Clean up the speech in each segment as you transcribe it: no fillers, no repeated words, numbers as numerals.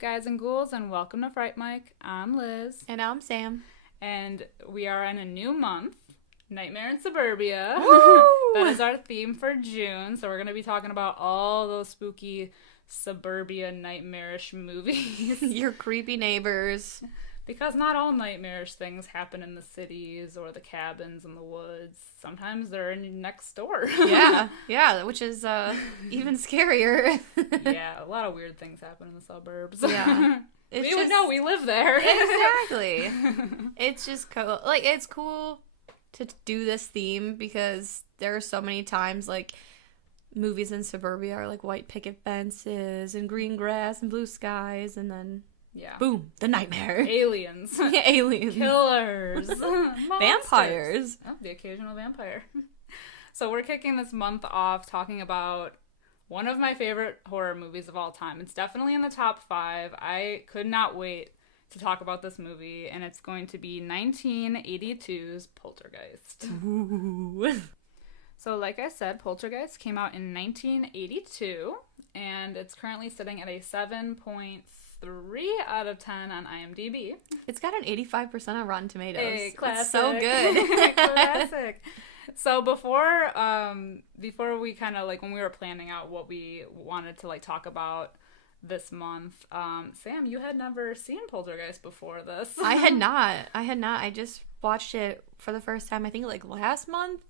guys and ghouls, and welcome to Fright Mike. I'm Liz. And I'm Sam. And we are in a new month, Nightmare in Suburbia. Woo! That is our theme for June, so we're going to be talking about all those spooky suburbia nightmarish movies. Your creepy neighbors. Because not all nightmarish things happen in the cities or the cabins in the woods. Sometimes they're in next door. Yeah, which is even scarier. Yeah, a lot of weird things happen in the suburbs. Yeah. We would know, we live there. Exactly. It's just cool. Like, it's cool to do this theme because there are so many times, like, movies in suburbia are like white picket fences and green grass and blue skies, and then yeah, boom, the nightmare. Aliens. Yeah, aliens. Killers. Vampires. Oh, the occasional vampire. So we're kicking this month off talking about one of my favorite horror movies of all time. It's definitely in the top 5. I could not wait to talk about this movie, and it's going to be 1982's Poltergeist. Ooh. So like I said, Poltergeist came out in 1982, and it's currently sitting at a 7.3 out of 10 on IMDb. It's got an 85% on Rotten Tomatoes. Hey, classic. It's so good. Classic. So before we kind of like when we were planning out what we wanted to like talk about this month, Sam, you had never seen Poltergeist before this. I had not. I just watched it for the first time, I think like last month.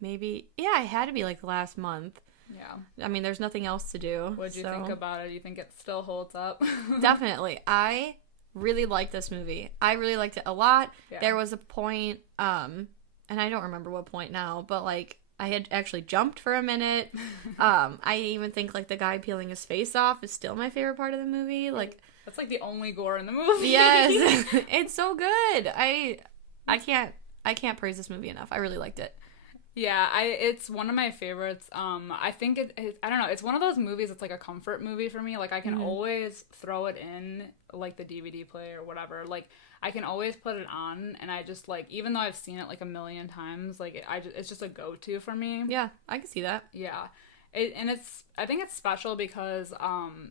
Maybe. Yeah, it had to be like last month. Yeah. I mean, there's nothing else to do. What did you think about it? Do you think it still holds up? Definitely. I really liked this movie. I really liked it a lot. Yeah. There was a point, and I don't remember what point now, but like I had actually jumped for a minute. I even think like the guy peeling his face off is still my favorite part of the movie. Like that's like the only gore in the movie. Yes. It's so good. I can't praise this movie enough. I really liked it. Yeah, it's one of my favorites. I think I don't know, it's one of those movies that's like a comfort movie for me. Like I can always throw it in like the DVD player or whatever. Like I can always put it on, and I just like, even though I've seen it like a million times, like it's just a go-to for me. Yeah, I can see that. Yeah. I think it's special because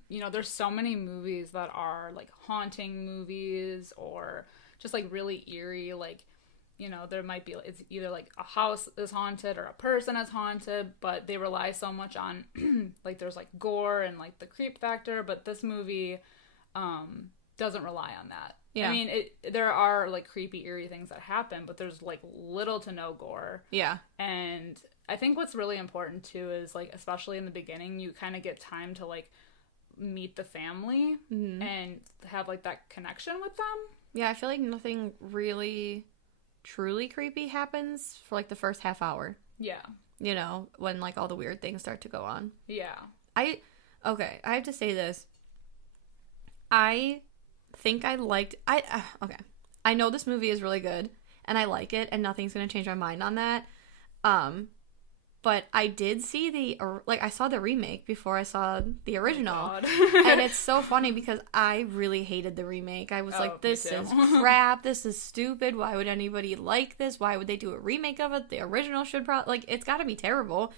you know, there's so many movies that are like haunting movies or just like really eerie, like, you know, there might be, it's either like a house is haunted or a person is haunted, but they rely so much on like there's like gore and like the creep factor, but this movie doesn't rely on that. Yeah. I mean, there are like creepy, eerie things that happen, but there's like little to no gore. Yeah. And I think what's really important too is like, especially in the beginning, you kind of get time to like meet the family and have like that connection with them. Yeah, I feel like nothing really truly creepy happens for like the first half hour. Yeah. You know, when like all the weird things start to go on. Yeah. I have to say this. I think I liked okay. I know this movie is really good and I like it and nothing's going to change my mind on that. But I did see I saw the remake before I saw the original. Oh, and it's so funny because I really hated the remake. I was like, this is crap. This is stupid. Why would anybody like this? Why would they do a remake of it? The original should probably, like, it's got to be terrible.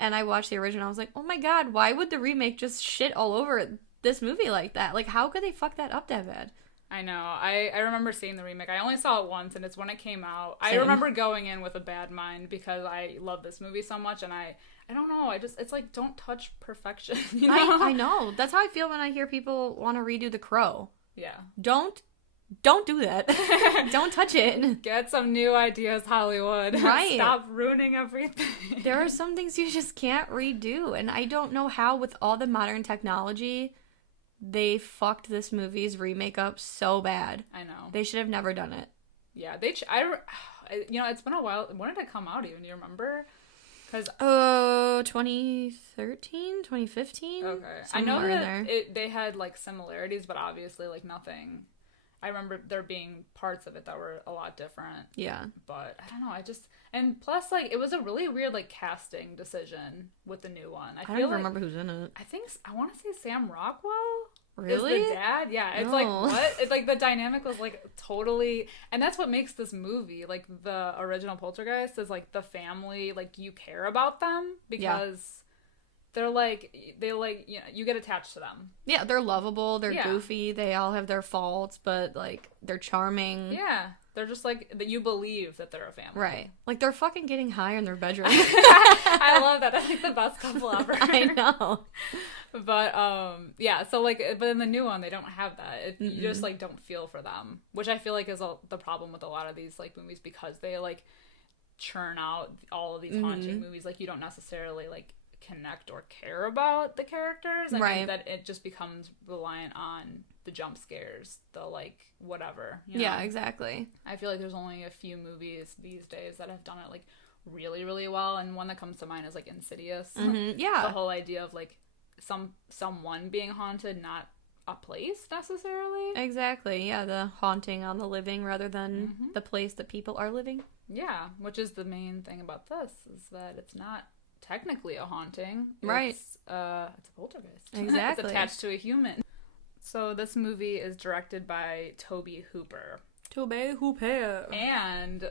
And I watched the original. I was like, oh my God, why would the remake just shit all over this movie like that? Like, how could they fuck that up that bad? I know. I remember seeing the remake. I only saw it once, and it's when it came out. Same. I remember going in with a bad mind because I love this movie so much, and I don't know. It's like, don't touch perfection. You know? I know. That's how I feel when I hear people want to redo The Crow. Yeah. Don't do that. Don't touch it. Get some new ideas, Hollywood. Right. Stop ruining everything. There are some things you just can't redo, and I don't know how with all the modern technology they fucked this movie's remake up so bad. I know. They should have never done it. Yeah, you know, it's been a while. When did it come out even? Do you remember? Because 2013, 2015? Okay. I know that they had like similarities, but obviously like nothing. I remember there being parts of it that were a lot different. Yeah. But I don't know, and plus like it was a really weird like casting decision with the new one. I don't remember who's in it. I want to say Sam Rockwell. Really? Is the dad? Yeah. It's like, what? It's like the dynamic was like totally, and that's what makes this movie, like the original Poltergeist, is like the family, like you care about them because they're like, you get attached to them. Yeah, they're lovable, they're goofy, they all have their faults, but, like, they're charming. Yeah, they're just, like, that you believe that they're a family. Right. Like, they're fucking getting high in their bedroom. I love that. That's, like, the best couple ever. I know. But, yeah, so, like, but in the new one, they don't have that. You just, like, don't feel for them, which I feel like is the problem with a lot of these, like, movies, because they, like, churn out all of these haunting movies. Like, you don't necessarily, like, connect or care about the characters, and right. that it just becomes reliant on the jump scares, the like whatever, you know? Yeah, exactly. I feel like there's only a few movies these days that have done it like really, really well, and one that comes to mind is like Insidious. Yeah, the whole idea of like someone being haunted, not a place necessarily. Exactly. Yeah, the haunting on the living rather than the place that people are living. Yeah, which is the main thing about this, is that it's not technically a haunting. Right. It's a poltergeist. Exactly. It's attached to a human. So this movie is directed by Tobe Hooper. Tobe Hooper. And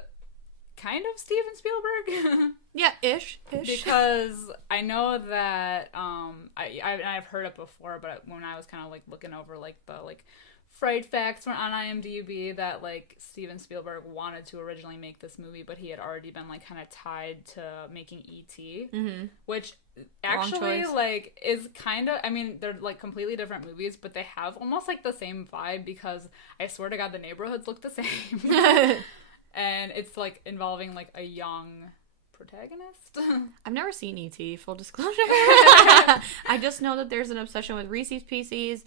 kind of Steven Spielberg. Yeah, ish. Because I know that I've heard it before, but when I was kind of like looking over like the like Fright facts on IMDb, that like Steven Spielberg wanted to originally make this movie, but he had already been like kind of tied to making E.T., which actually like is kind of, I mean, they're like completely different movies, but they have almost like the same vibe, because I swear to God the neighborhoods look the same. And it's like involving like a young protagonist. I've never seen E.T., full disclosure. I just know that there's an obsession with Reese's Pieces,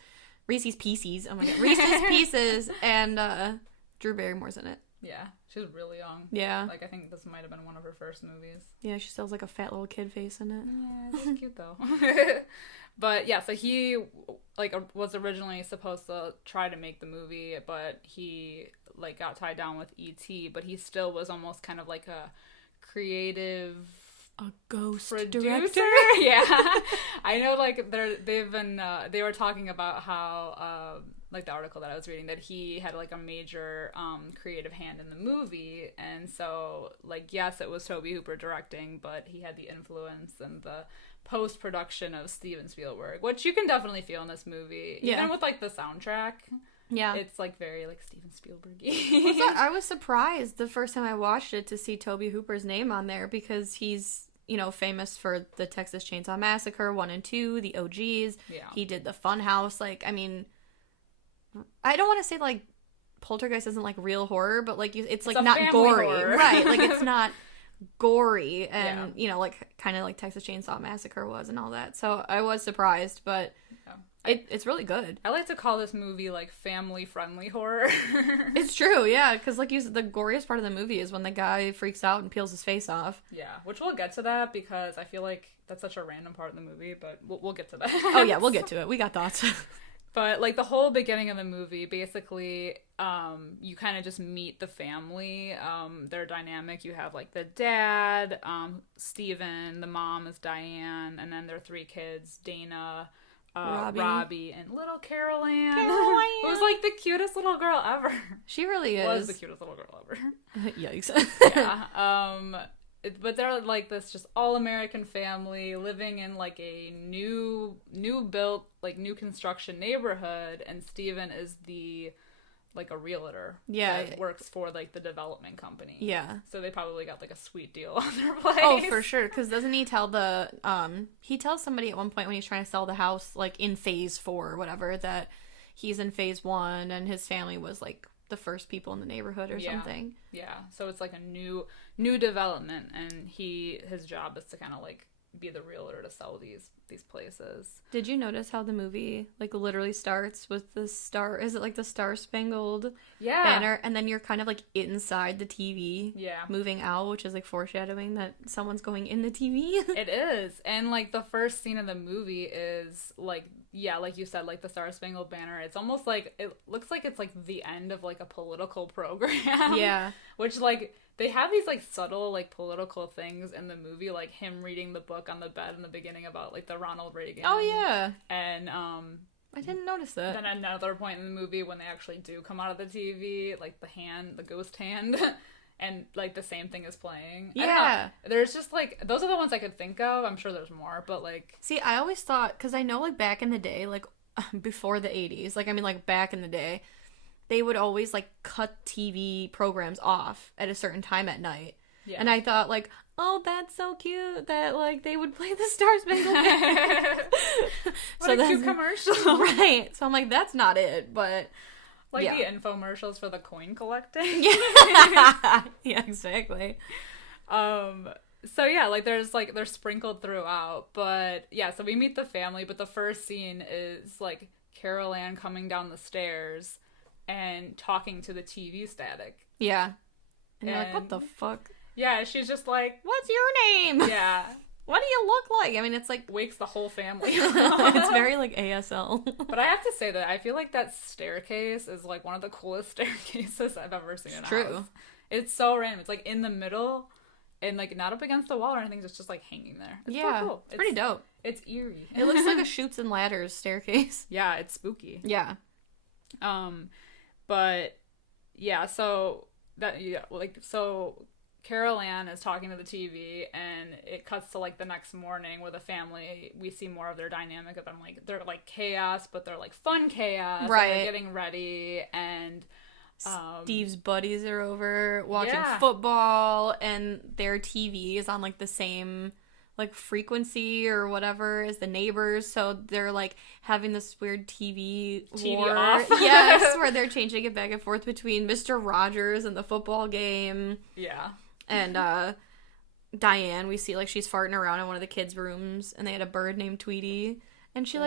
oh my God, Reese's Pieces, and Drew Barrymore's in it. Yeah, she's really young. Yeah. Like, I think this might have been one of her first movies. Yeah, she still has like a fat little kid face in it. Yeah, she's cute though. But yeah, so he like was originally supposed to try to make the movie, but he like got tied down with E.T., but he still was almost kind of like a creative... A ghost producer? Director? Yeah. I know, like, they were talking about how, like, the article that I was reading, that he had, like, a major creative hand in the movie, and so, like, yes, it was Tobe Hooper directing, but he had the influence and the post-production of Steven Spielberg, which you can definitely feel in this movie. Yeah. Even with, like, the soundtrack. Yeah. It's, like, very, like, Steven Spielberg-y. I was surprised the first time I watched it to see Tobe Hooper's name on there, because he's, you know, famous for the Texas Chainsaw Massacre 1 and 2, the OGs. Yeah. He did the Funhouse. Like, I mean, I don't want to say, like, Poltergeist isn't, like, real horror, but, like, it's like, not gory. Horror. Right. Like, it's not gory and, you know, like, kind of like Texas Chainsaw Massacre was and all that. So I was surprised, but... Yeah. It's really good. I like to call this movie, like, family-friendly horror. It's true, yeah, because, like you said, the goriest part of the movie is when the guy freaks out and peels his face off. Yeah, which we'll get to that, because I feel like that's such a random part of the movie, but we'll get to that. Oh, yeah, we'll get to it. We got thoughts. But, like, the whole beginning of the movie, basically, you kind of just meet the family, their dynamic. You have, like, the dad, Steven, the mom is Diane, and then their 3 kids, Dana... Robbie and little Carol Ann. Who's like the cutest little girl ever. She really is. Was the cutest little girl ever. Yikes. Yeah. But they're like this just all-American family living in like a new built, like new construction neighborhood, and Steven is like a realtor. Yeah. That works for like the development company. Yeah. So they probably got like a sweet deal on their place. Oh, for sure. Because doesn't he tell he tells somebody at one point when he's trying to sell the house, like in phase 4 or whatever, that he's in phase 1 and his family was like the first people in the neighborhood or something. Yeah. So it's like a new development, and his job is to kind of like be the realtor to sell these places. Did you notice how the movie like literally starts with the star? Is it like the Star Spangled Banner? And then you're kind of like inside the TV, moving out, which is like foreshadowing that someone's going in the TV. It is, and like the first scene of the movie is like, yeah, like you said, like the Star Spangled Banner. It's almost like it looks like it's like the end of like a political program. Yeah, which like. They have these, like, subtle, like, political things in the movie, like him reading the book on the bed in the beginning about, like, the Ronald Reagan. Oh, yeah. And, I didn't notice that. Then another point in the movie when they actually do come out of the TV, like, the ghost hand, and like the same thing is playing. Yeah. There's just like, those are the ones I could think of. I'm sure there's more, but like. See, I always thought, because I know like back in the day, like before the 80s, like I mean like back in the day, they would always like cut TV programs off at a certain time at night. Yeah. And I thought like, oh, that's so cute that like they would play the Star Spangled Banner. What a cute commercial. Right. So I'm like, that's not it, but like the infomercials for the coin collecting. Yeah. Yeah, exactly. So yeah, like they're sprinkled throughout, but yeah, so we meet the family, but the first scene is like Carol Ann coming down the stairs and talking to the TV static. Yeah. And you're like, what the fuck? Yeah, she's just like, what's your name? Yeah. What do you look like? I mean, it's like... wakes the whole family. It's very like ASL. But I have to say that I feel like that staircase is like one of the coolest staircases I've ever seen in a house. It's so random. It's like in the middle and like not up against the wall or anything. It's just like hanging there. It's so cool. It's pretty dope. It's eerie. It looks like a Chutes and Ladders staircase. Yeah, it's spooky. Yeah. But yeah, so Carol Ann is talking to the TV, and it cuts to like the next morning with a family. We see more of their dynamic of them, like they're like chaos, but they're like fun chaos. Right. And they're getting ready, and Steve's buddies are over watching football, and their TV is on like the same like frequency or whatever as the neighbors, so they're like having this weird TV war. Off. Yes, where they're changing it back and forth between Mr. Rogers and the football game. Yeah. And Diane, we see like she's farting around in one of the kids' rooms, and they had a bird named Tweety, and she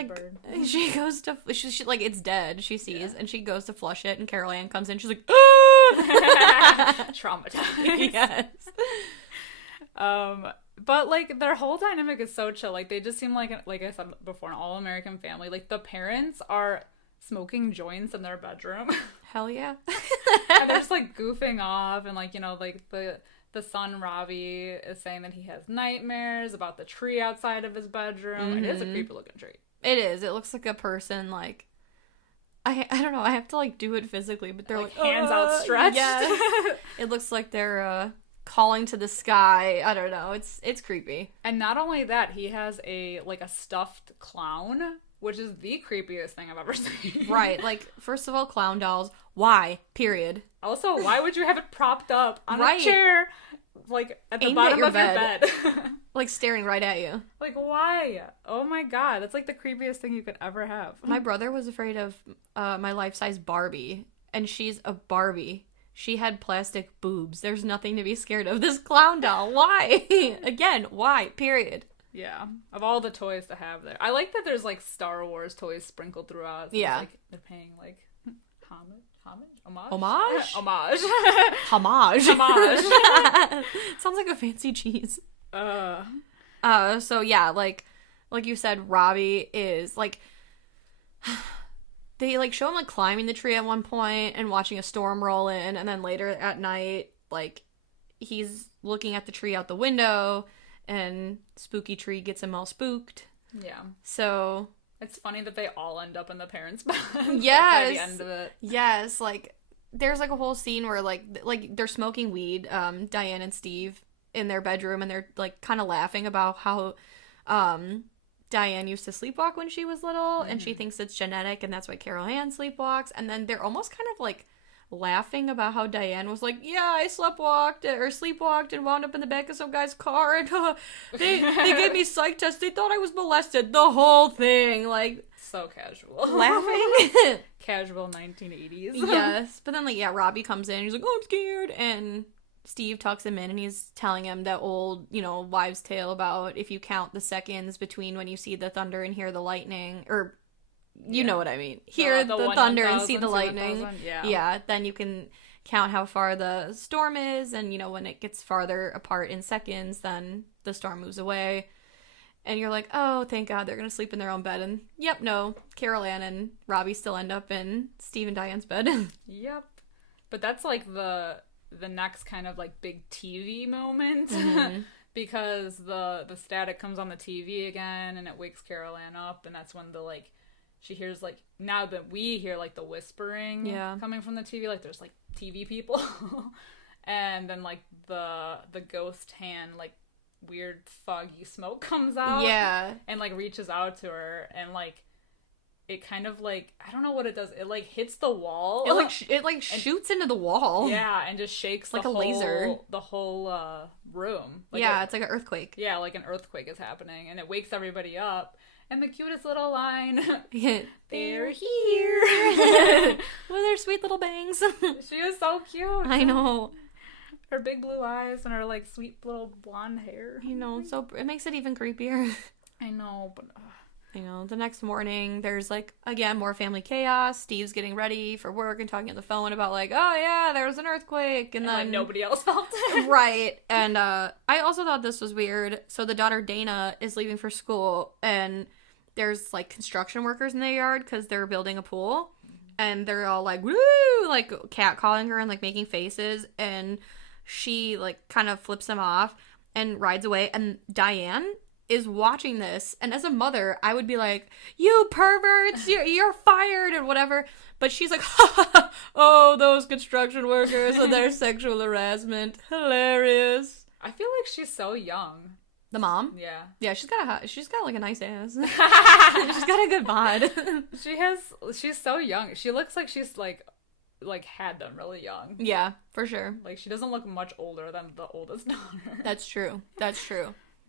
she goes to she like it's dead. She sees and she goes to flush it, and Carol Ann comes in. She's like, traumatized. Yes. But like their whole dynamic is so chill. Like they just seem like I said before, an all-American family. Like the parents are smoking joints in their bedroom. Hell yeah. And they're just like goofing off, and like, you know, like the son Robbie is saying that he has nightmares about the tree outside of his bedroom. Mm-hmm. It is a creepy looking tree. It is. It looks like a person like I don't know. I have to like do it physically, but they're like hands outstretched. Yes. It looks like they're calling to the sky. I don't know. It's creepy. And not only that, he has a stuffed clown, which is the creepiest thing I've ever seen. Right. Like, first of all, clown dolls. Why? Period. Also, why would you have it propped up on a chair, like, at the bottom of your bed? Like, staring right at you. Like, why? Oh my god. That's, like, the creepiest thing you could ever have. My brother was afraid of my life-size Barbie, and she's a Barbie. She had plastic boobs. There's nothing to be scared of. This clown doll. Why? Again, why? Period. Yeah. Of all the toys to have there. I like that there's, like, Star Wars toys sprinkled throughout. So yeah. Like, they're paying, like, homage? Homage? Homage. Sounds like a fancy cheese. So yeah, like you said, Robbie is, like... They, like, show him, like, climbing the tree at one point and watching a storm roll in, and then later at night, like, he's looking at the tree out the window, and spooky tree gets him all spooked. Yeah. So... It's funny that they all end up in the parents' bed. Yes. By the end of it. Yes, like, there's, like, a whole scene where, like, they're smoking weed, Diane and Steve, in their bedroom, and they're, like, kind of laughing about how, Diane used to sleepwalk when she was little, and she thinks it's genetic, and that's why Carol Ann sleepwalks, and then they're almost kind of, like, laughing about how Diane was like, yeah, I sleepwalked and wound up in the back of some guy's car, and they gave me psych tests, they thought I was molested, the whole thing, like... So casual. Laughing. Casual 1980s. Yes, but then, like, yeah, Robbie comes in, he's like, oh, I'm scared, and... Steve tucks him in, and he's telling him that old, you know, wives' tale about if you count the seconds between when you see the thunder and hear the lightning, or you know what I mean. Hear the thunder and see the lightning. Yeah, then you can count how far the storm is, and, you know, when it gets farther apart in seconds, then the storm moves away. And you're like, oh, thank God, they're going to sleep in their own bed. And, yep, no, Carol Ann and Robbie still end up in Steve and Diane's bed. Yep. But that's, like, the next kind of, like, big TV moment. Because the static comes on the TV again, and it wakes Carol Ann up, and that's when she hears, like, now that we hear, like, the whispering coming from the TV, like, there's, like, TV people. and then like the ghost hand, like weird foggy smoke comes out, and like reaches out to her, and like it kind of like, I don't know what it does, it like hits the wall, it shoots into the wall, and just shakes like the a laser, the whole room, like it's like an earthquake, like an earthquake is happening, and it wakes everybody up. And the cutest little line, they're here. With their sweet little bangs. She is so cute. I know. Her big blue eyes and her, like, sweet little blonde hair. I know. So it makes it even creepier. I know, but... I know. The next morning, there's, like, again, more family chaos. Steve's getting ready for work and talking on the phone about, like, oh, yeah, there was an earthquake. And then... like, nobody else felt it. Right. And I also thought this was weird. So the daughter, Dana, is leaving for school, and there's, like, construction workers in the yard because they're building a pool. And they're all, like, woo! Like, catcalling her and, like, making faces. And she, like, kind of flips them off and rides away. And Diane is watching this, and as a mother I would be like, you perverts, you're fired and whatever, but she's like, oh, those construction workers and their sexual harassment, hilarious. I feel like she's so young. The mom? Yeah, she's got like a nice ass. She's got a good bod. She's so young. She looks like she's like had them really young. Yeah, for sure. Like, she doesn't look much older than the oldest daughter. That's true.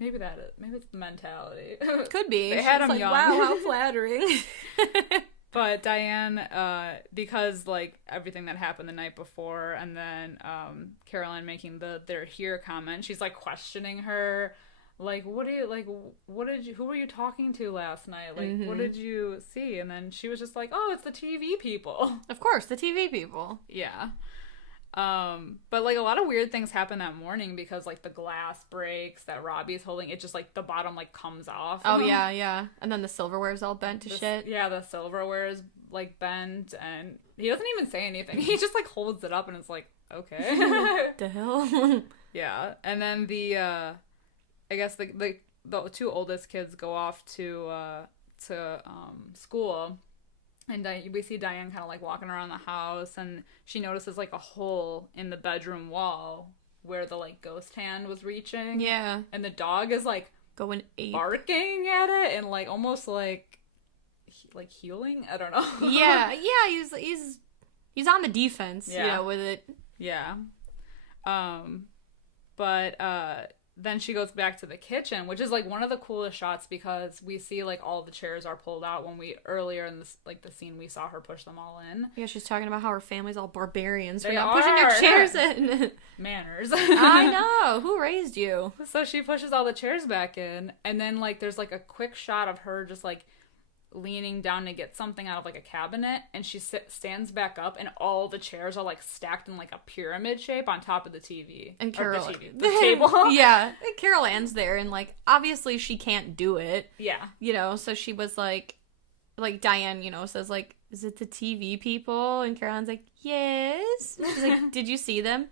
Maybe it's the mentality. Could be. They had him young. Wow, how flattering. But Diane, because like everything that happened the night before, and then Caroline making they're here comment, she's like questioning her, like, who were you talking to last night? Like, what did you see? And then she was just like, oh, it's the TV people. Of course, the TV people. Yeah. But like a lot of weird things happen that morning because like the glass breaks that Robbie's holding, it just like the bottom like comes off. Oh yeah. And then the silverware's all bent to shit. Yeah, the silverware is like bent, and he doesn't even say anything. He just like holds it up and it's like, okay. The hell? Yeah. And then I guess the two oldest kids go off to school. And we see Diane kind of, like, walking around the house, and she notices, like, a hole in the bedroom wall where the, like, ghost hand was reaching. Yeah. And the dog is, like, going ape, barking at it and, like, almost, like healing? I don't know. Yeah, he's on the defense, with it. Yeah. But then she goes back to the kitchen, which is like one of the coolest shots because we see like all the chairs are pulled out when earlier in this, like the scene, we saw her push them all in. Yeah, she's talking about how her family's all barbarians for they not are pushing their chairs in. Manners. I know. Who raised you? So she pushes all the chairs back in, and then like there's like a quick shot of her just like leaning down to get something out of like a cabinet, and she stands back up, and all the chairs are like stacked in like a pyramid shape on top of the TV. And Carol, the table. Yeah, Carol Ann's there, and like obviously she can't do it. Yeah, so she was like Diane, says like, is it the TV people? And Carol Ann's like, yes. She's like, did you see them?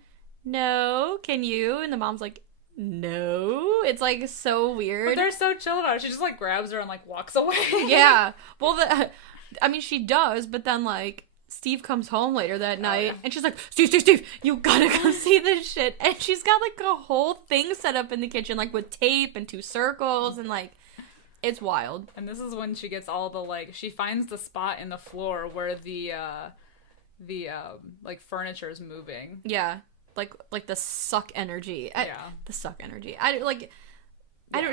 No. Can you? And the mom's like, no. It's like so weird. But they're so chill about it. She just like grabs her and like walks away. Yeah. Well, she does, but then like Steve comes home later that night and she's like, Steve, you gotta come see this shit. And she's got like a whole thing set up in the kitchen, like with tape and 2 circles, and like it's wild. And this is when she gets all the like, she finds the spot in the floor where the like furniture is moving. Yeah. Like the suck energy. The suck energy.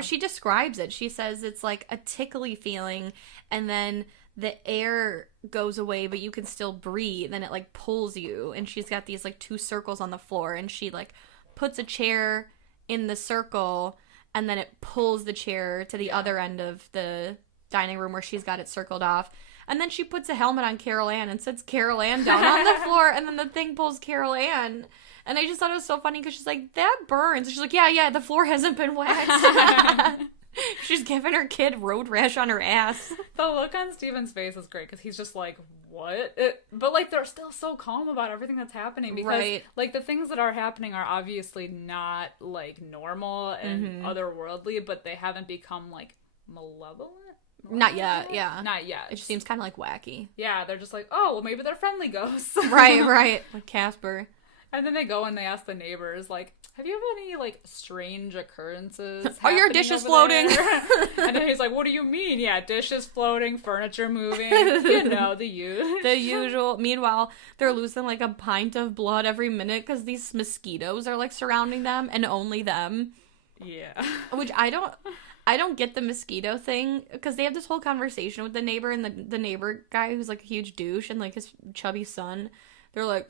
She describes it. She says it's like a tickly feeling, and then the air goes away, but you can still breathe, and it like pulls you. And she's got these like 2 circles on the floor, and she like puts a chair in the circle, and then it pulls the chair to the other end of the dining room where she's got it circled off. And then she puts a helmet on Carol Ann and sits Carol Ann down on the floor, and then the thing pulls Carol Ann. And I just thought it was so funny because she's like, that burns. And she's like, yeah, the floor hasn't been waxed. She's giving her kid road rash on her ass. The look on Steven's face is great because he's just like, what? But like they're still so calm about everything that's happening because like the things that are happening are obviously not like normal and otherworldly, but they haven't become like malevolent. Not yet, yeah. Not yet. It just seems kind of like wacky. Yeah, they're just like, oh, well, maybe they're friendly ghosts. Right. Like Casper. And then they go and they ask the neighbors, like, have you had any, like, strange occurrences? Are your dishes floating? And then he's like, what do you mean? Yeah, dishes floating, furniture moving. You know, the usual. Meanwhile, they're losing, like, a pint of blood every minute because these mosquitoes are, like, surrounding them and only them. Yeah. Which I don't get the mosquito thing because they have this whole conversation with the neighbor and the neighbor guy who's, like, a huge douche and, like, his chubby son. They're like...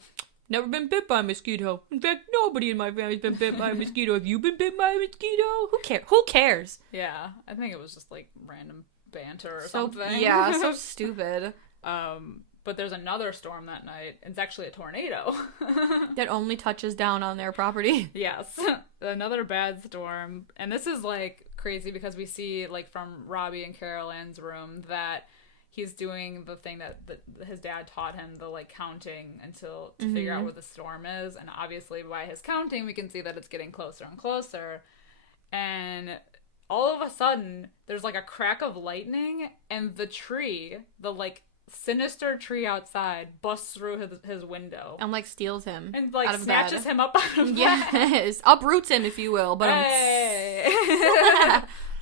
Never been bit by a mosquito. In fact, nobody in my family's been bit by a mosquito. Have you been bit by a mosquito? Who cares? Yeah, I think it was just like random banter or something. Yeah, so stupid. But there's another storm that night. It's actually a tornado. That only touches down on their property. Yes, another bad storm. And this is like crazy because we see like from Robbie and Carol Ann's room that he's doing the thing that his dad taught him, the like counting until to figure out where the storm is. And obviously by his counting, we can see that it's getting closer and closer. And all of a sudden, there's like a crack of lightning and the tree, the like sinister tree outside, busts through his window. And like steals him. And like snatches him up out of bed. Yes. Uproots him, if you will. But hey.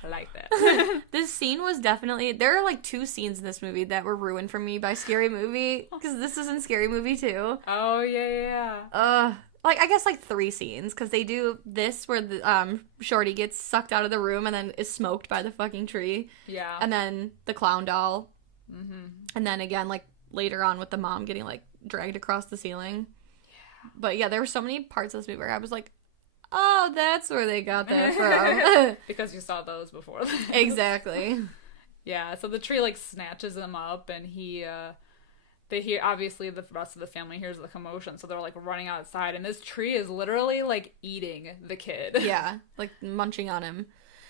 I like that. This scene was definitely... There are, like, 2 scenes in this movie that were ruined for me by Scary Movie. Because this is in Scary Movie, too. Oh, yeah. Like, I guess, like, 3 scenes. Because they do this where the Shorty gets sucked out of the room and then is smoked by the fucking tree. Yeah. And then the clown doll. Mm-hmm. And then, again, like, later on with the mom getting, like, dragged across the ceiling. Yeah. But, yeah, there were so many parts of this movie where I was like... Oh, that's where they got that from. Because you saw those before. Exactly. Yeah, so the tree, like, snatches him up, and they hear, obviously, the rest of the family hears the commotion, so they're, like, running outside, and this tree is literally, like, eating the kid. Yeah, like, munching on him.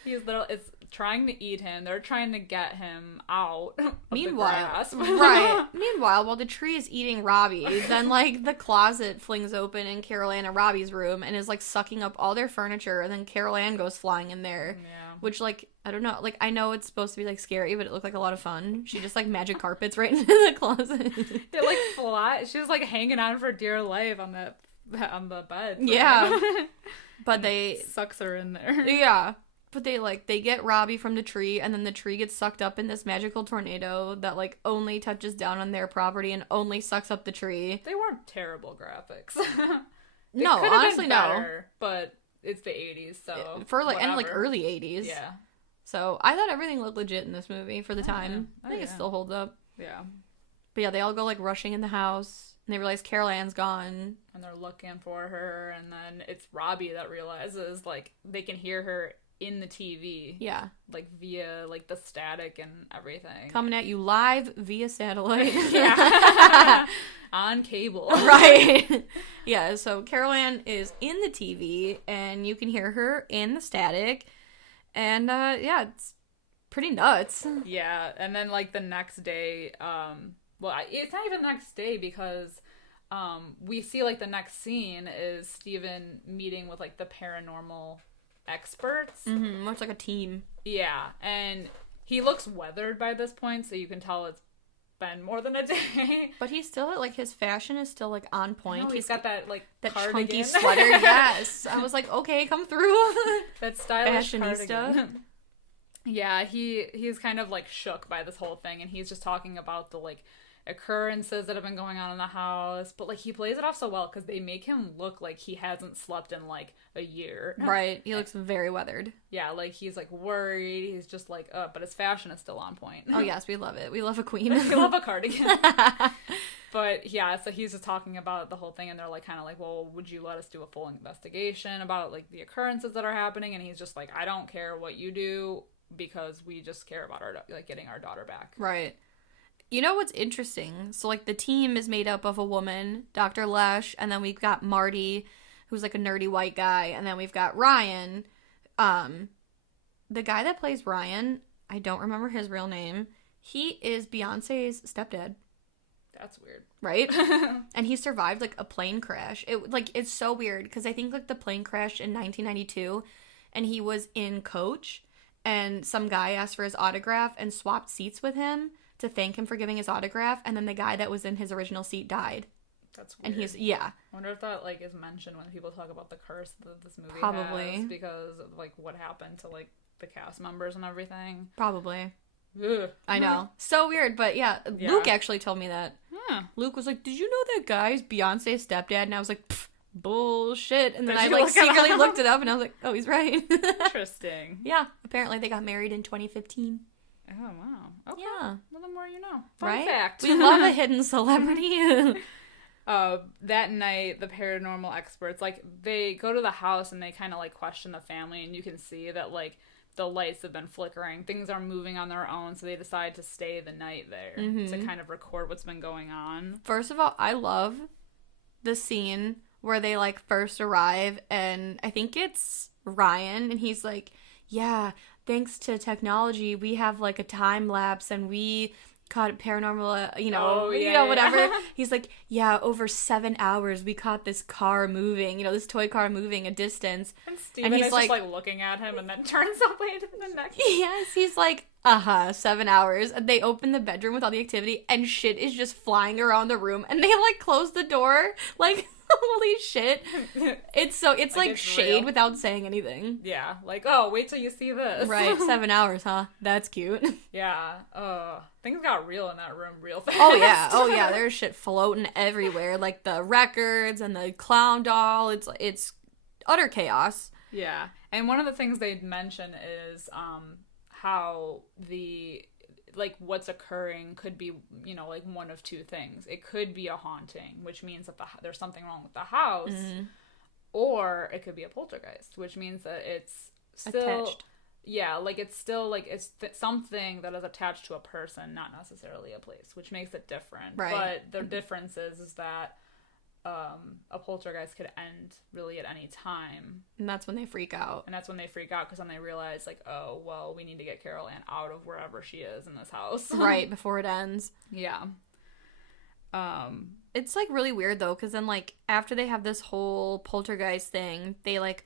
It's trying to eat him. They're trying to get him out of the grass. Right. Meanwhile, while the tree is eating Robbie, then, like, the closet flings open in Carol Ann and Robbie's room and is, like, sucking up all their furniture, and then Carol Ann goes flying in there. Yeah. Which, like, I don't know. Like, I know it's supposed to be, like, scary, but it looked like a lot of fun. She just, like, magic carpets right into the closet. They, like, fly. She was, like, hanging on for dear life on the bed. So. Yeah. But they... Sucks her in there. Yeah. But they get Robbie from the tree, and then the tree gets sucked up in this magical tornado that, like, only touches down on their property and only sucks up the tree. They weren't terrible graphics. No, honestly, better, no. But it's the 80s, so for, like, whatever. And, like, early 80s. Yeah. So, I thought everything looked legit in this movie for the time. I think it still holds up. Yeah. But, yeah, they all go, like, rushing in the house, and they realize Carol Ann's gone. And they're looking for her, and then it's Robbie that realizes, like, they can hear her in the TV. Yeah. Like, via, like, the static and everything. Coming at you live via satellite. Yeah. On cable. Right. Yeah, so Carol Ann is in the TV, and you can hear her in the static. And, yeah, it's pretty nuts. Yeah, and then, like, the next day, well, it's not even the next day because... we see, like, the next scene is Steven meeting with, like, the paranormal experts. Mm-hmm, much like a team. Yeah, and he looks weathered by this point, so you can tell it's been more than a day. But he's still, like, his fashion is still, like, on point. He's got that, like, that cardigan. Chunky sweater, yes. I was like, okay, come through. That stylish fashionista. Cardigan. Yeah, he's kind of, like, shook by this whole thing, and he's just talking about the, like, occurrences that have been going on in the house, but, like, he plays it off so well because they make him look like he hasn't slept in, like, a year. Right, he looks very weathered. Yeah, like, he's, like, worried, he's just, like, but his fashion is still on point. Oh, yes, we love it. We love a queen. We love a cardigan. But, yeah, so he's just talking about the whole thing, and they're, like, kind of like, well, would you let us do a full investigation about, like, the occurrences that are happening? And he's just like, I don't care what you do because we just care about getting our daughter back. Right. You know what's interesting? So, like, the team is made up of a woman, Dr. Lesh, and then we've got Marty, who's, like, a nerdy white guy, and then we've got Ryan. The guy that plays Ryan, I don't remember his real name. He is Beyonce's stepdad. That's weird. Right? And he survived, like, a plane crash. It's so weird, because I think, like, the plane crashed in 1992, and he was in coach, and some guy asked for his autograph and swapped seats with him to thank him for giving his autograph, and then the guy that was in his original seat died. That's weird. And he's, yeah. I wonder if that, like, is mentioned when people talk about the curse that this movie Probably. has, because of, like, what happened to, like, the cast members and everything. Probably. Ugh. I know. So weird, but yeah, Luke actually told me that. Huh. Luke was like, did you know that guy's Beyonce's stepdad? And I was like, bullshit. And then I, you like, look it secretly up? looked it up, and I was like, oh, he's right. Interesting. Yeah, apparently they got married in 2015. Oh, wow. Okay. Yeah. Well, the more you know. Fun Right? fact. We love a hidden celebrity. That night, the paranormal experts, like, they go to the house and they kind of, like, question the family, and you can see that, like, the lights have been flickering. Things are moving on their own, so they decide to stay the night there to kind of record what's been going on. First of all, I love the scene where they, like, first arrive, and I think it's Ryan, and he's like, yeah, thanks to technology, we have, like, a time lapse, and we caught paranormal, whatever. He's like, yeah, over 7 hours, we caught this car moving, this toy car moving a distance. And Steven is just, like, looking at him and then turns away to the next. Yes, he's like, 7 hours. And they open the bedroom with all the activity, and shit is just flying around the room, and they, like, close the door, like... Holy shit. It's like shade real. Without saying anything. Yeah. Like, oh, wait till you see this. Right. 7 hours, huh? That's cute. Yeah. Things got real in that room real fast. Oh, yeah. There's shit floating everywhere. Like the records and the clown doll. It's utter chaos. Yeah. And one of the things they'd mention is how the... like, what's occurring could be, like, one of two things. It could be a haunting, which means that there's something wrong with the house, or it could be a poltergeist, which means that it's still... attached. Yeah, like, it's still, like, it's something that is attached to a person, not necessarily a place, which makes it different. Right. But the difference is that a poltergeist could end really at any time. And that's when they freak out. Because then they realize, like, oh, well, we need to get Carol Ann out of wherever she is in this house. Right, before it ends. Yeah. It's, like, really weird, though, because then, like, after they have this whole poltergeist thing, they, like,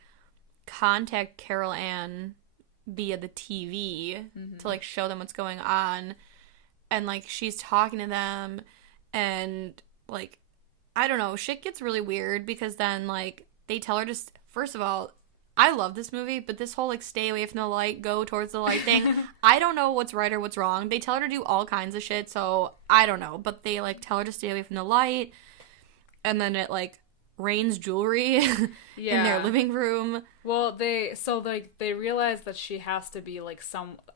contact Carol Ann via the TV to, like, show them what's going on. And, like, she's talking to them, and, like, I don't know, shit gets really weird because then, like, they tell her to, first of all, I love this movie, but this whole, like, stay away from the light, go towards the light thing, I don't know what's right or what's wrong. They tell her to do all kinds of shit, so I don't know, but they, like, tell her to stay away from the light, and then it, like, rains jewelry in their living room. Well, they realize that she has to be, like,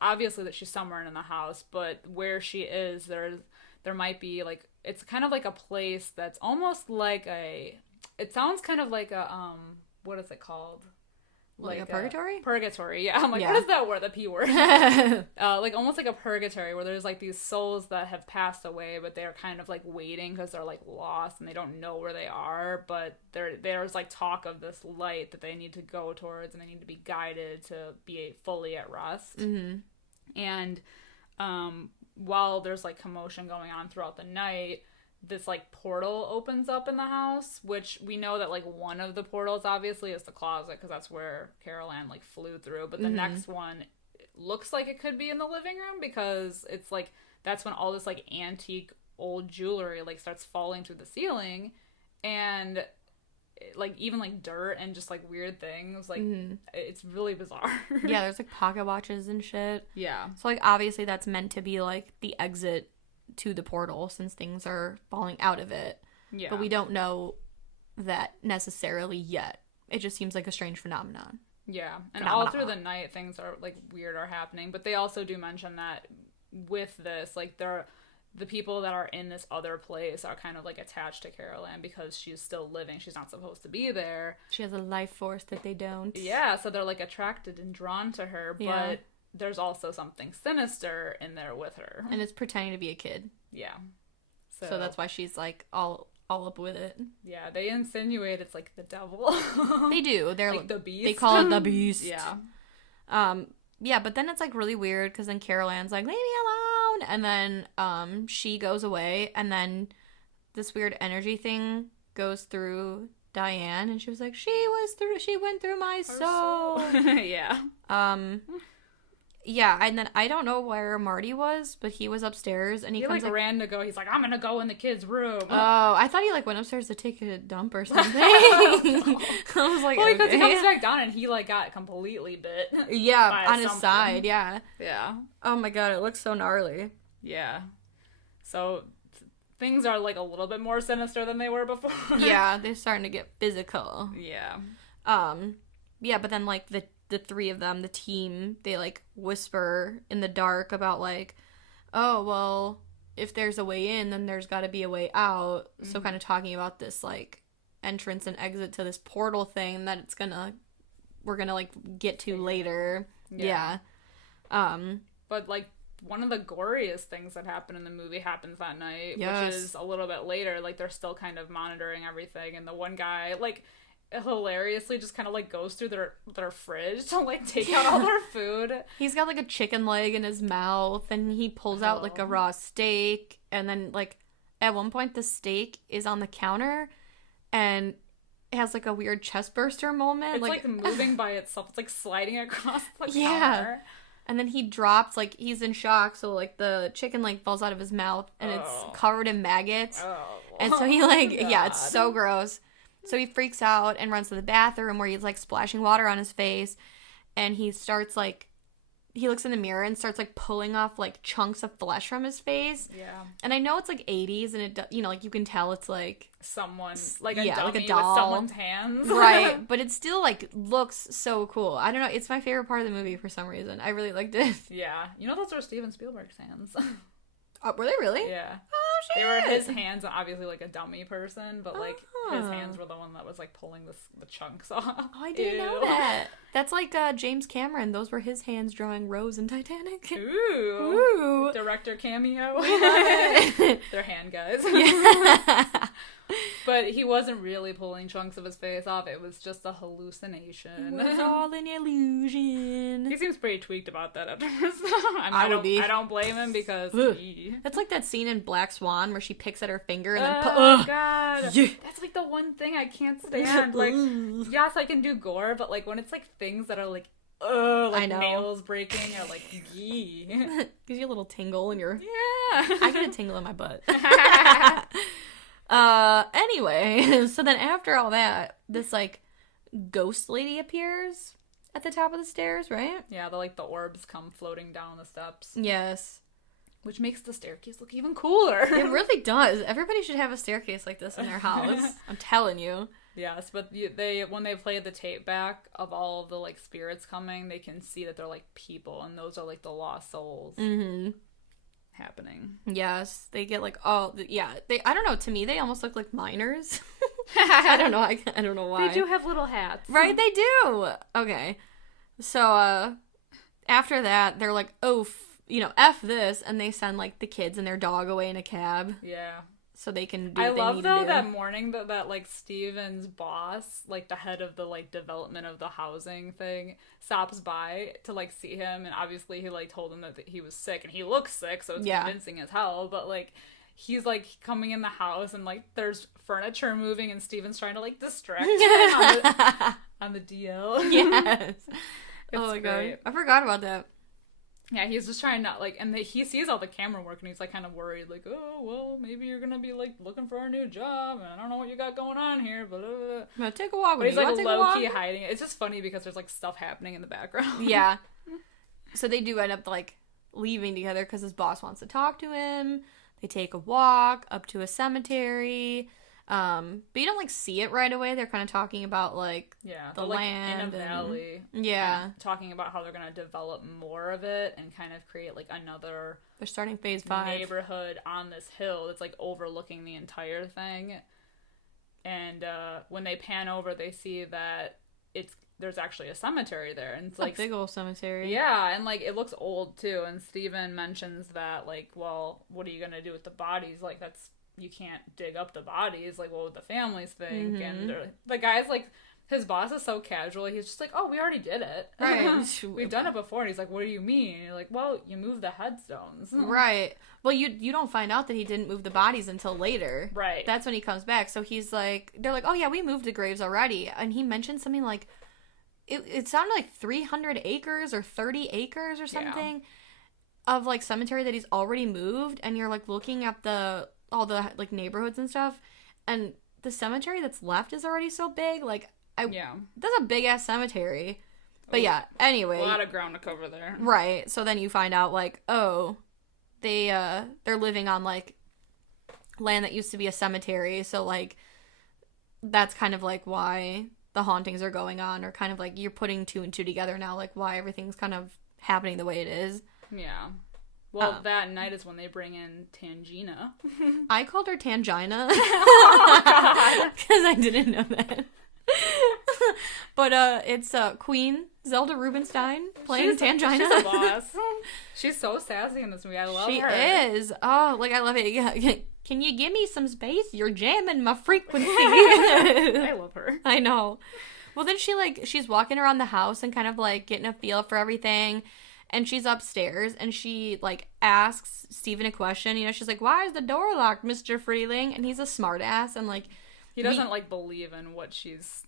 obviously that she's somewhere in the house, but where she is, there might be, like, it's kind of like a place that's almost like it sounds kind of like a, what is it called? Like a purgatory? Purgatory, yeah. I'm like, What is that word, the P word? Like, almost like a purgatory where there's, like, these souls that have passed away, but they're kind of, like, waiting because they're, like, lost and they don't know where they are, but there's, like, talk of this light that they need to go towards and they need to be guided to be fully at rest. Mm-hmm. And, while there's, like, commotion going on throughout the night, this, like, portal opens up in the house, which we know that, like, one of the portals, obviously, is the closet, because that's where Carol Ann, like, flew through, but the next one looks like it could be in the living room, because it's, like, that's when all this, like, antique old jewelry, like, starts falling through the ceiling, and... like, even, like, dirt and just, like, weird things. Like, it's really bizarre. Yeah, there's, like, pocket watches and shit. Yeah. So, like, obviously that's meant to be, like, the exit to the portal since things are falling out of it. Yeah. But we don't know that necessarily yet. It just seems like a strange phenomenon. Yeah. And all through the night, things are, like, weird are happening. But they also do mention that with this, like, the people that are in this other place are kind of, like, attached to Carol Ann because she's still living. She's not supposed to be there. She has a life force that they don't. Yeah, so they're, like, attracted and drawn to her, but there's also something sinister in there with her. And it's pretending to be a kid. Yeah. So that's why she's, like, all up with it. Yeah, they insinuate it's, like, the devil. They do. They're, like, the beast. They call it the beast. Yeah. Yeah, but then it's, like, really weird because then Carol Ann's like, leave me alone. And then she goes away, and then this weird energy thing goes through Diane, and she was like, she went through my soul. Yeah. Yeah, and then I don't know where Marty was, but he was upstairs, and he comes, like ran to go. He's like, I'm gonna go in the kids' room. Oh, I thought he like went upstairs to take a dump or something. I was like, well, because he comes back down and he like got completely bit. Yeah, on his side. Yeah. Yeah. Oh my god, it looks so gnarly. Yeah. So things are like a little bit more sinister than they were before. Yeah, they're starting to get physical. Yeah. Yeah, but then like the three of them, the team, they like whisper in the dark about like, oh, well, if there's a way in, then there's got to be a way out. Mm-hmm. So kind of talking about this like entrance and exit to this portal thing that we're gonna like get to later. Yeah. But like one of the goriest things that happen in the movie happens that night, which is a little bit later. Like they're still kind of monitoring everything, and the one guy like hilariously just kind of like goes through their fridge to like take out all their food. He's got like a chicken leg in his mouth, and he pulls out like a raw steak, and then like at one point the steak is on the counter and it has like a weird chest burster moment. It's like moving by itself. It's like sliding across the counter. And then he drops, like he's in shock, so like the chicken leg falls out of his mouth and it's covered in maggots. And so he like it's so gross. So he freaks out and runs to the bathroom where he's, like, splashing water on his face. And he starts, like, he looks in the mirror and starts, like, pulling off, like, chunks of flesh from his face. Yeah. And I know it's, like, 80s and, it, you know, like, you can tell it's, like... someone, like a dummy like a doll. With someone's hands. Right. But it still, like, looks so cool. I don't know. It's my favorite part of the movie for some reason. I really liked it. Yeah. You know, those are Steven Spielberg's hands. Were they really? Yeah. Oh, shit. They were his hands, obviously, like, a dummy person, but, like, his hands were the one that was, like, pulling the chunks off. Oh, I didn't know that. That's like James Cameron. Those were his hands drawing Rose in Titanic. Ooh. Director cameo. They're hand guys. Yeah. But he wasn't really pulling chunks of his face off. It was just a hallucination. It was all an illusion. He seems pretty tweaked about that after this. I don't blame him because that's like that scene in Black Swan where she picks at her finger and then God. Yeah. That's like the one thing I can't stand. Like, yes, I can do gore, but like when it's like things that are like nails breaking or like gives you a little tingle in your I get a tingle in my butt. Anyway, so then after all that, this like ghost lady appears at the top of the stairs, right? Yeah, the orbs come floating down the steps. Yes. Which makes the staircase look even cooler. It really does. Everybody should have a staircase like this in their house. I'm telling you. Yes, but when they play the tape back of all of the like spirits coming, they can see that they're like people, and those are like the lost souls. Mm-hmm. Happening. Yes, they get like I don't know, to me they almost look like miners. I don't know. I don't know why. They do have little hats. Right, they do. Okay. So after that, they're like, "Oh, F this," and they send like the kids and their dog away in a cab. Yeah. So they can do I love though that morning that like Steven's boss, like the head of the like development of the housing thing, stops by to like see him, and obviously he like told him that he was sick, and he looks sick, so it's convincing as hell, but like he's like coming in the house and like there's furniture moving and Steven's trying to like distract him on the DL. Yes. Oh my god. I forgot about that. Yeah, he's just trying not, like, and he sees all the camera work, and he's, like, kind of worried, like, oh, well, maybe you're gonna be, like, looking for a new job, and I don't know what you got going on here, but, I'm gonna take a walk with you. But he's, like, low-key hiding it. It's just funny because there's, like, stuff happening in the background. Yeah. So they do end up, like, leaving together because his boss wants to talk to him. They take a walk up to a cemetery. But you don't like see it right away. They're kind of talking about like the land in a valley. Yeah, talking about how they're gonna develop more of it and kind of create like another. They're starting phase 5 neighborhood on this hill that's like overlooking the entire thing. And when they pan over, they see that there's actually a cemetery there, and it's like a big old cemetery. Yeah, and like it looks old too. And Steven mentions that like, well, what are you gonna do with the bodies? Like you can't dig up the bodies, like what would the families think? Mm-hmm. And the guy's like, his boss is so casual, he's just like, oh, we already did it. Right. We've done it before. And he's like, what do you mean? And you're like, well, you moved the headstones. Right. Well, you don't find out that he didn't move the bodies until later. Right. That's when he comes back. So he's like, they're like, oh yeah, we moved the graves already. And he mentioned something like, it sounded like 300 acres or 30 acres or something of, like, cemetery that he's already moved, and you're, like, looking at all the, like, neighborhoods and stuff, and the cemetery that's left is already so big, like, that's a big-ass cemetery. But yeah, anyway. A lot of ground to cover there. Right, so then you find out, like, they're living on, like, land that used to be a cemetery, so, like, that's kind of, like, why the hauntings are going on, or kind of, like, you're putting two and two together now, like, why everything's kind of happening the way it is. Yeah. Well, that night is when they bring in Tangina. I called her Tangina. Oh, God. Because I didn't know that. But it's Queen Zelda Rubinstein playing Tangina. She's a boss. She's so sassy in this movie. I love her. She is. Oh, like, I love it. Yeah. Can you give me some space? You're jamming my frequency. I love her. I know. Well, then she's walking around the house and kind of, like, getting a feel for everything. And she's upstairs, and she, like, asks Steven a question. You know, she's like, why is the door locked, Mr. Freeling? And he's a smartass, and, like... He doesn't, like, believe in what she's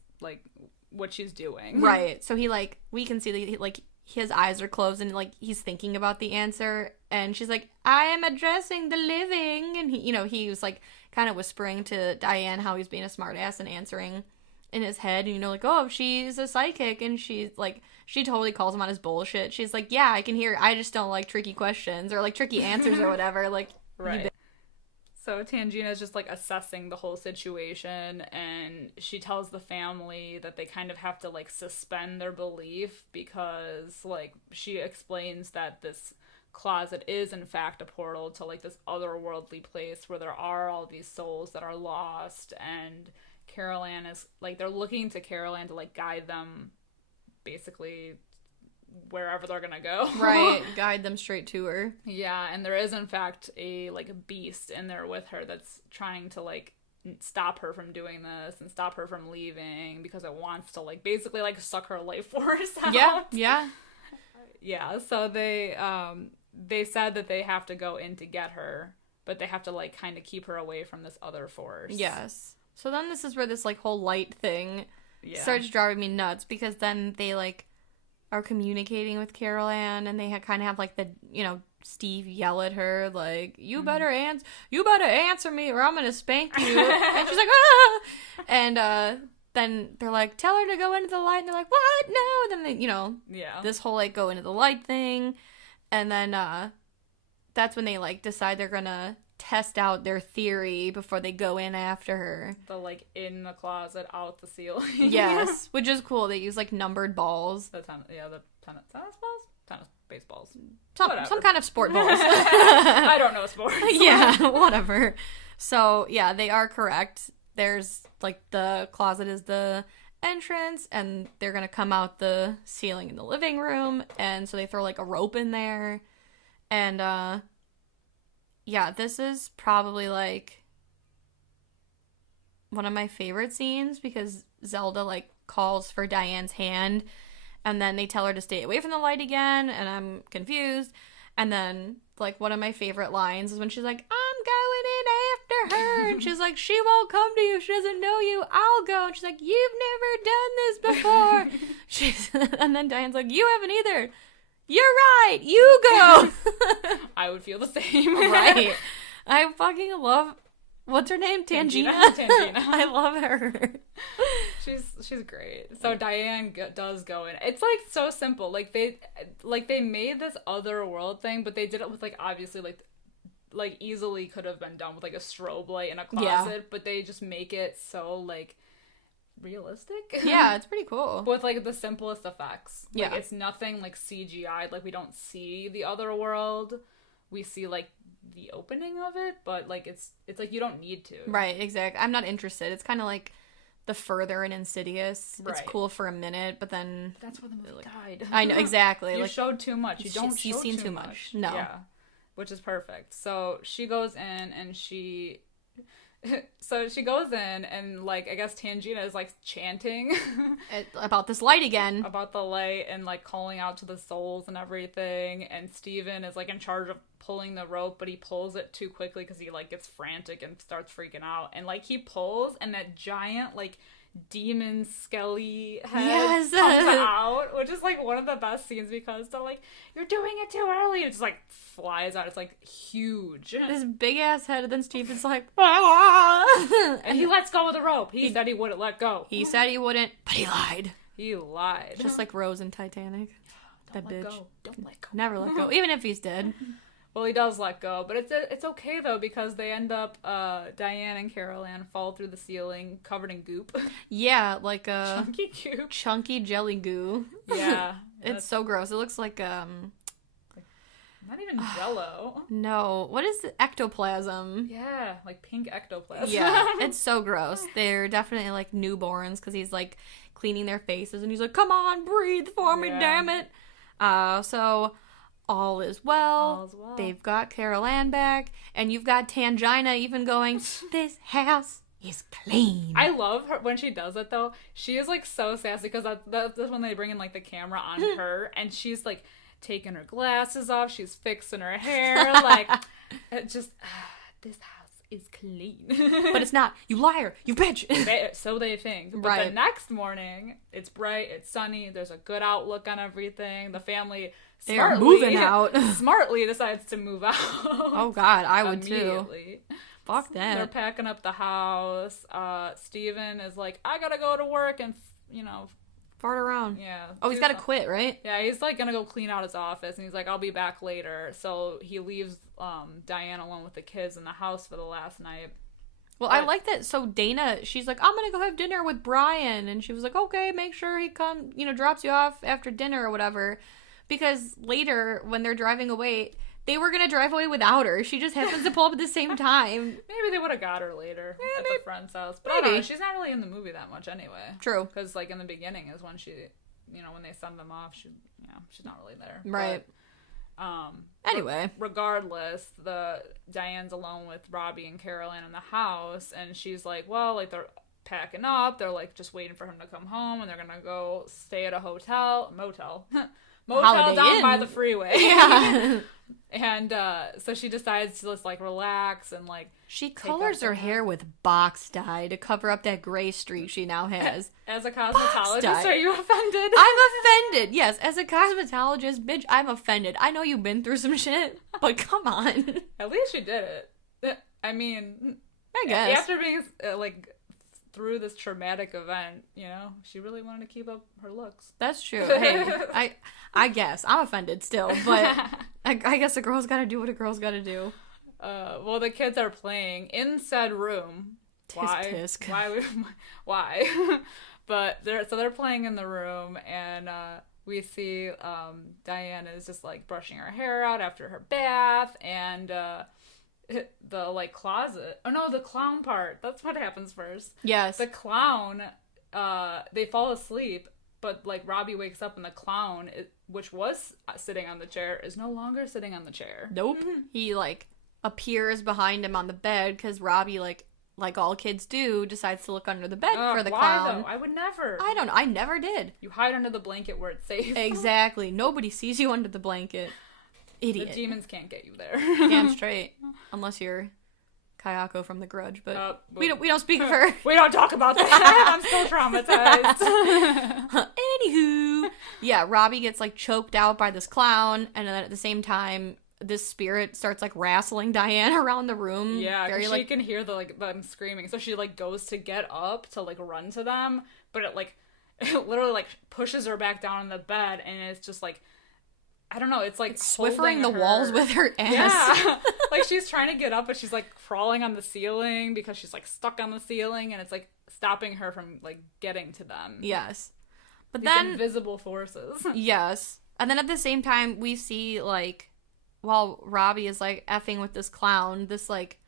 doing. Right. So he, like, we can see, that, like, his eyes are closed, and, like, he's thinking about the answer. And she's like, I am addressing the living. And, he was, like, kind of whispering to Diane how he's being a smartass and answering in his head. And, like, oh, she's a psychic. And she's, like... She totally calls him on his bullshit. She's like, yeah, I can hear it. I just don't like tricky questions or, like, tricky answers or whatever. Like, right. So Tangina's just, like, assessing the whole situation, and she tells the family that they kind of have to, like, suspend their belief because, like, she explains that this closet is, in fact, a portal to, like, this otherworldly place where there are all these souls that are lost, and Carol Ann is, like, they're looking to Carol Ann to, like, guide them basically wherever they're gonna go. Right, guide them straight to her. Yeah, and there is in fact a beast in there with her that's trying to, like, stop her from doing this and stop her from leaving because it wants to, like, basically, like, suck her life force out. Yeah, so they said that they have to go in to get her, but they have to, like, kind of keep her away from this other force. Yes. So then this is where this, like, whole light thing starts driving me nuts, because then they, like, are communicating with Carol Ann, and they kind of have, like, the, Steve yell at her, like, you better answer me or I'm gonna spank you. And she's like, ah! And then they're like, tell her to go into the light, and they're like, what? No. And then they, this whole, like, go into the light thing, and then that's when they, like, decide they're gonna test out their theory before they go in after her. The, like, in the closet, out the ceiling. Yes, which is cool. They use, like, numbered balls. The tennis balls? Tennis baseballs. Some kind of sport balls. I don't know sports. Yeah, whatever. So, yeah, they are correct. There's, like, the closet is the entrance, and they're gonna come out the ceiling in the living room, and so they throw, like, a rope in there, and, yeah, this is probably, like, one of my favorite scenes, because Zelda, like, calls for Diane's hand, and then they tell her to stay away from the light again, and I'm confused. And then, like, one of my favorite lines is when she's like, I'm going in after her, and she's like, she won't come to you, she doesn't know you, I'll go. And she's like, you've never done this before. And then Diane's like, you haven't either. You're right, you go. I would feel the same. Right. I fucking love, what's her name? Tangina? Tangina. I love her. She's great. So Diane does go in. It's, like, so simple. Like, they made this other world thing, but they did it with, like, obviously, like easily could have been done with, like, a strobe light in a closet, but they just make it so, like, realistic. Yeah, it's pretty cool. With, like, the simplest effects. Like, yeah. It's nothing, like, CGI'd. Like, we don't see the other world. We see, like, the opening of it, but, like, it's like you don't need to. Right, exactly. I'm not interested. It's kind of like The Further and Insidious. Right. It's cool for a minute, but then... That's where the movie died. I know, exactly. You like, showed too much. You've seen too much. No. Yeah. Which is perfect. So she goes in and she... So she goes in and, like, I guess Tangina is, like, chanting about this light again. About the light and, like, calling out to the souls and everything. And Steven is, like, in charge of pulling the rope, but he pulls it too quickly because he, like, gets frantic and starts freaking out. And, like, he pulls, and that giant, like, demon skelly head comes out, which is like one of the best scenes because they're like, you're doing it too early. It just like flies out. It's like huge. This big ass head, and then Steven's like, ah! And he lets go of the rope. He said he wouldn't let go. He said he wouldn't, but he lied. He lied. Just like Rose in Titanic. Don't that bitch. Go. Don't let go. Never let go, even if he's dead. Well, he does let go, but it's okay though because they end up Diane and Carol Ann fall through the ceiling covered in goop. Yeah, like a chunky goop, chunky jelly goo. Yeah, it's so gross. It looks like not even Jello. No, what is it? Ectoplasm? Yeah, like pink ectoplasm. Yeah, it's so gross. They're definitely like newborns because he's like cleaning their faces and he's like, "Come on, breathe for me, damn it." So. All is well. They've got Carol Ann back, and you've got Tangina even going, this house is clean. I love her when she does it, though. She is, like, so sassy, because that's when they bring in, like, the camera on her, and she's, like, taking her glasses off, she's fixing her hair, like, it just, this house is clean. But it's not. You liar. You bitch. So they think. But right. The next morning, it's bright, it's sunny, there's a good outlook on everything. The family they're moving out. Smartly decides to move out. Oh, God. I would, too. Fuck that. They're packing up the house. Steven is like, I gotta go to work and, fart around. Yeah. Oh, he's got to quit, right? Yeah, he's, like, gonna go clean out his office, and he's like, I'll be back later. So he leaves Diane alone with the kids in the house for the last night. Well, I like that. So Dana, she's like, I'm gonna go have dinner with Brian. And she was like, okay, make sure he drops you off after dinner or whatever. Because later, when they're driving away, they were gonna drive away without her. She just happens to pull up at the same time. Maybe they would have got her later at the friend's house. But I don't know, she's not really in the movie that much anyway. True. Because, like, in the beginning is when she, when they send them off, she's not really there. Right. But, anyway. Regardless, Diane's alone with Robbie and Carol Ann in the house, and she's like, well, like, they're packing up. They're, like, just waiting for him to come home, and they're gonna go stay at a motel Holiday down Inn. By the freeway. Yeah. And so she decides to just, like, relax and, like... She colors her hair with box dye to cover up that gray streak she now has. As a cosmetologist, are you offended? I'm offended. Yes, as a cosmetologist, bitch, I'm offended. I know you've been through some shit, but come on. At least she did it. I mean... I guess. After being, through this traumatic event, she really wanted to keep up her looks. That's true. Hey, I guess I'm offended still, but I guess a girl's got to do what a girl's got to do. Well, the kids are playing in said room. Tisk, tisk. Why? But they're playing in the room, and we see Diane is just, like, brushing her hair out after her bath, and the, like, closet. Oh no, the clown part. That's what happens first. Yes. The clown, they fall asleep, but, like, Robbie wakes up and the clown, which was sitting on the chair, is no longer sitting on the chair. Nope. He, like, appears behind him on the bed because Robbie, like all kids do, decides to look under the bed for the clown. Why, though? I would never. I don't know. I never did. You hide under the blanket where it's safe. Exactly. Nobody sees you under the blanket. Idiot. The demons can't get you there. Damn straight. Unless you're Kayako from The Grudge, but we don't speak of her. We don't talk about that. I'm still traumatized. Anywho. Yeah, Robbie gets, like, choked out by this clown, and then at the same time, this spirit starts, like, wrestling Diane around the room. Yeah, because she can hear them screaming. So she, like, goes to get up to, like, run to them, but it literally, like, pushes her back down in the bed, and it's just, like, I don't know, it's like swiffering the walls with her ass. Yeah. Like, she's trying to get up, but she's, like, crawling on the ceiling because she's, like, stuck on the ceiling, and it's, like, stopping her from, like, getting to them. Yes. But These then invisible forces. Yes. And then at the same time, we see, like, while Robbie is, like, effing with this clown, this, like,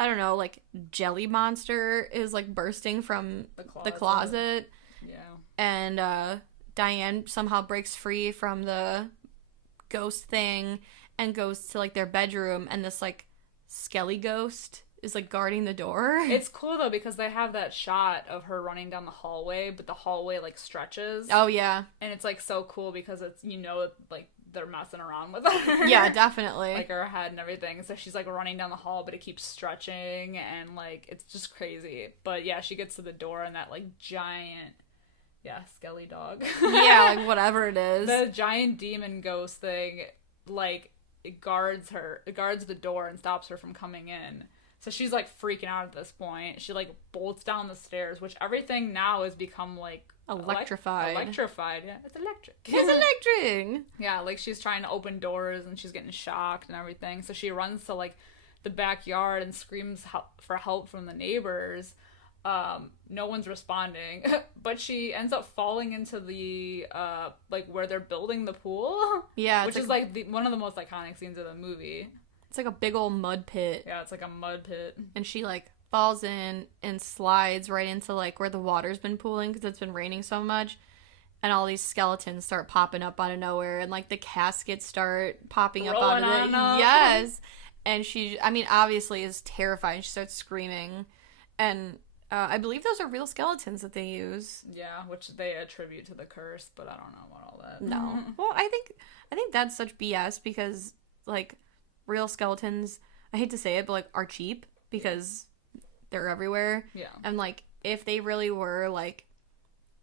I don't know, like, jelly monster is, like, bursting from the closet. Yeah. And Diane somehow breaks free from the ghost thing and goes to, like, their bedroom, and this, like, skelly ghost is, like, guarding the door. It's cool, though, because they have that shot of her running down the hallway, but the hallway, like, stretches. Oh, yeah. And it's, like, so cool because it's, like, they're messing around with her. Yeah, definitely. Like her head and everything. So she's like running down the hall, but it keeps stretching and like it's just crazy. But yeah, she gets to the door and that like giant, skelly dog. Yeah, like whatever it is. The giant demon ghost thing, like it guards the door and stops her from coming in. So she's like freaking out at this point. She like bolts down the stairs, which everything now has become like electrified. Electrified, yeah. It's electric. It's electric. Yeah, like she's trying to open doors and she's getting shocked and everything. So she runs to like the backyard and screams for help from the neighbors. No one's responding, but she ends up falling into the like where they're building the pool. Yeah, which is like one of the most iconic scenes of the movie. It's like a big old mud pit. Yeah, it's like a mud pit. And she like falls in and slides right into like where the water's been pooling because it's been raining so much. And all these skeletons start popping up out of nowhere and like the caskets start popping up out of it. Yes. And she, I mean, obviously is terrified. She starts screaming. And I believe those are real skeletons that they use. Yeah, which they attribute to the curse, but I don't know about all that. No. Well, I think that's such BS because like real skeletons, I hate to say it, but like are cheap because they're everywhere. Yeah. And like if they really were like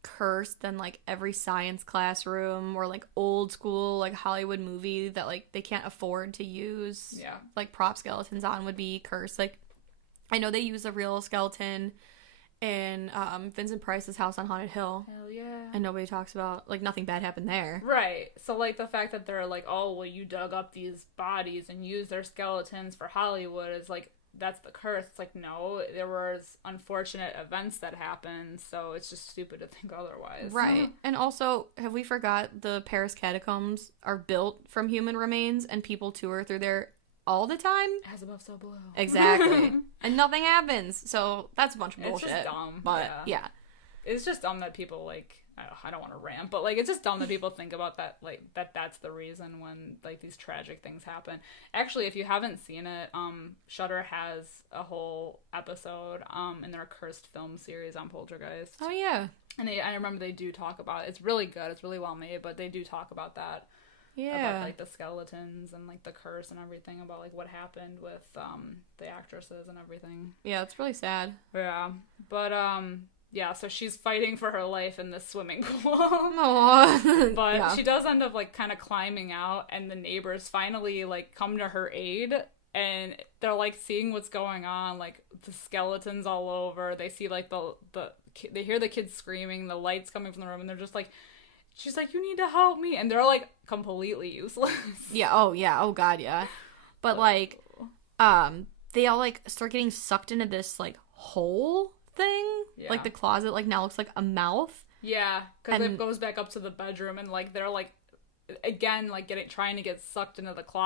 cursed, then like every science classroom or like old school like Hollywood movie that like they can't afford to use like prop skeletons on would be cursed. Like I know they use a real skeleton in Vincent Price's house on Haunted Hill. Hell yeah. And nobody talks about, like, nothing bad happened there. Right. So, like, the fact that they're like, oh, well, you dug up these bodies and used their skeletons for Hollywood is like, that's the curse. It's like, no, there was unfortunate events that happened, so it's just stupid to think otherwise. Right. And also, have we forgot the Paris catacombs are built from human remains and people tour through there all the time? As above, so below. Exactly. And nothing happens. So that's a bunch of bullshit. It's just dumb. But yeah. It's just dumb that people like, I don't want to rant, but like it's just dumb that people think about that, like that's the reason when like these tragic things happen. Actually, if you haven't seen it, Shudder has a whole episode in their cursed film series on Poltergeist. Oh yeah. And I remember they do talk about it. It's really good. It's really well made, but they do talk about that. Yeah. About like the skeletons and like the curse and everything, about like what happened with the actresses and everything. Yeah, it's really sad. Yeah. But yeah, so she's fighting for her life in this swimming pool. Aww. But she does end up like kind of climbing out, and the neighbors finally like come to her aid, and they're like seeing what's going on, like the skeletons all over. They see like they hear the kids screaming, the lights coming from the room, and they're just like, she's like, you need to help me, and they're like completely useless. Yeah. Oh god, yeah. But like they all like start getting sucked into this like hole thing. Yeah. Like the closet like now looks like a mouth. Yeah, because it goes back up to the bedroom, and like they're like again like trying to get sucked into the closet.